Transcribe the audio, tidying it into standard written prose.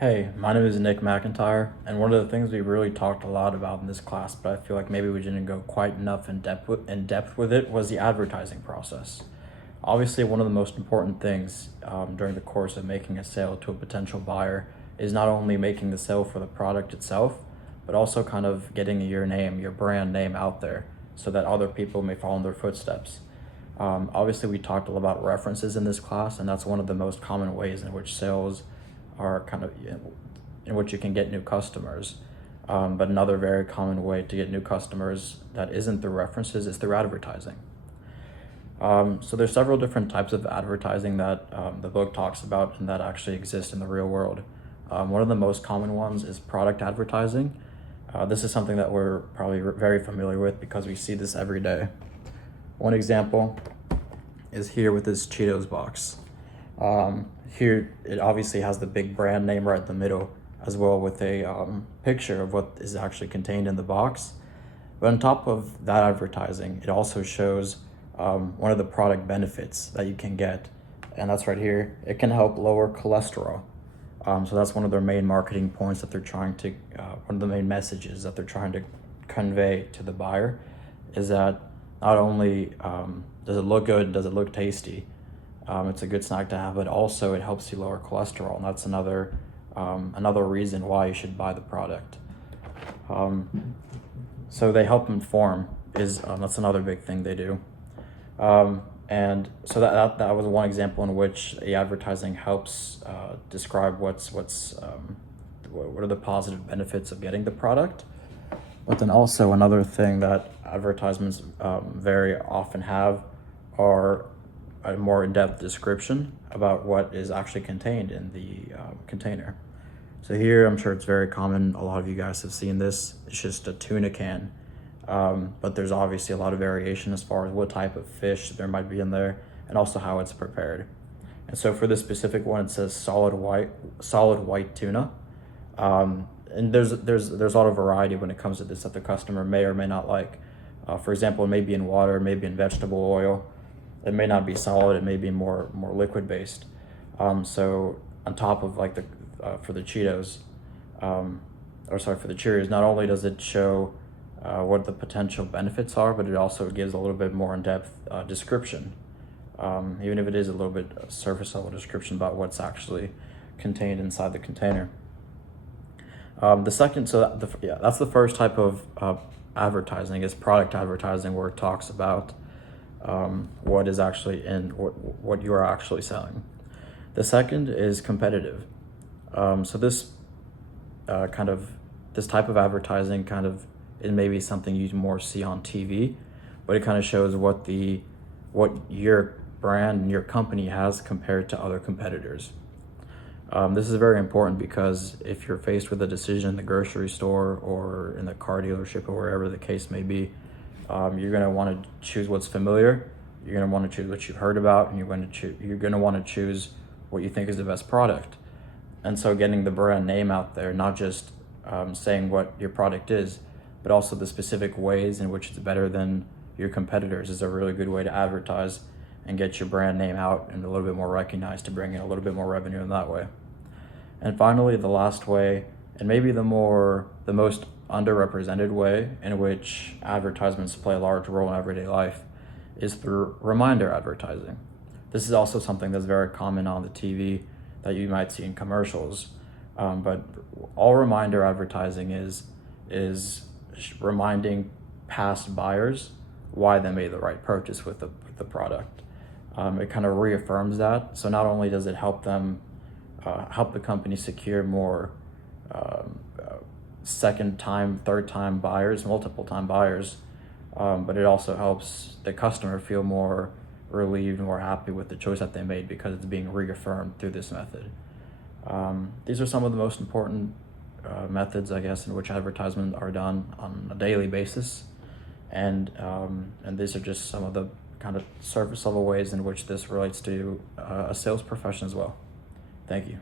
Hey, my name is Nick McIntyre, and one of the things we really talked a lot about in this class, but I feel like maybe we didn't go quite enough in depth with it, was the advertising process. Obviously, one of the most important things during the course of making a sale to a potential buyer is not only making the sale for the product itself, but also kind of getting your name, your brand name out there so that other people may follow in their footsteps. Obviously, we talked a lot about references in this class, and that's one of the most common ways in which sales are kind of in which you can get new customers. But another very common way to get new customers that isn't through references is through advertising. So there's several different types of advertising that the book talks about and that actually exist in the real world. One of the most common ones is product advertising. This is something that we're probably very familiar with because we see this every day. One example is here with this Cheetos box. Here it obviously has the big brand name right in the middle, as well with a picture of what is actually contained in the box. But on top of that advertising, it also shows one of the product benefits that you can get, and that's right here. It can help lower cholesterol. So that's one of their main marketing points that they're trying to, one of the main messages that they're trying to convey to the buyer is that not only does it look good, does it look tasty, it's a good snack to have, but also it helps you lower cholesterol, and that's another reason why you should buy the product. So they help inform that's another big thing they do. And so that was one example in which the advertising helps describe what are the positive benefits of getting the product. But then also another thing that advertisements very often have are a more in-depth description about what is actually contained in the container. So here, I'm sure it's very common. A lot of you guys have seen this. It's just a tuna can. But there's obviously a lot of variation as far as what type of fish there might be in there and also how it's prepared. And so for this specific one, it says solid white tuna. And there's a lot of variety when it comes to this that the customer may or may not like. For example, it may be in water, it may be in vegetable oil. It may not be solid, it may be more liquid based. So on top of like for the Cheetos, for the Cheerios, not only does it show what the potential benefits are, but it also gives a little bit more in-depth description, even if it is a little bit surface level description about what's actually contained inside the container. That's the first type of advertising, is product advertising, where it talks about what is actually in what you are actually selling. The second is competitive. So this this type of advertising it may be something you more see on TV, but it kind of shows what your brand and your company has compared to other competitors. This is very important because if you're faced with a decision in the grocery store or in the car dealership or wherever the case may be, you're going to want to choose what's familiar. You're going to want to choose what you've heard about, and you're going to want to choose what you think is the best product. And so getting the brand name out there, not just saying what your product is, but also the specific ways in which it's better than your competitors, is a really good way to advertise and get your brand name out and a little bit more recognized, to bring in a little bit more revenue in that way. And finally, the last way, and maybe the most underrepresented way in which advertisements play a large role in everyday life, is through reminder advertising. This is also something that's very common on the TV that you might see in commercials. But all reminder advertising is reminding past buyers why they made the right purchase with the product. It kind of reaffirms that. So not only does it help the company secure more second time, third time buyers, multiple time buyers, but it also helps the customer feel more relieved, more happy with the choice that they made because it's being reaffirmed through this method. These are some of the most important methods, I guess, in which advertisements are done on a daily basis, and these are just some of the kind of surface level ways in which this relates to a sales profession as well. Thank you.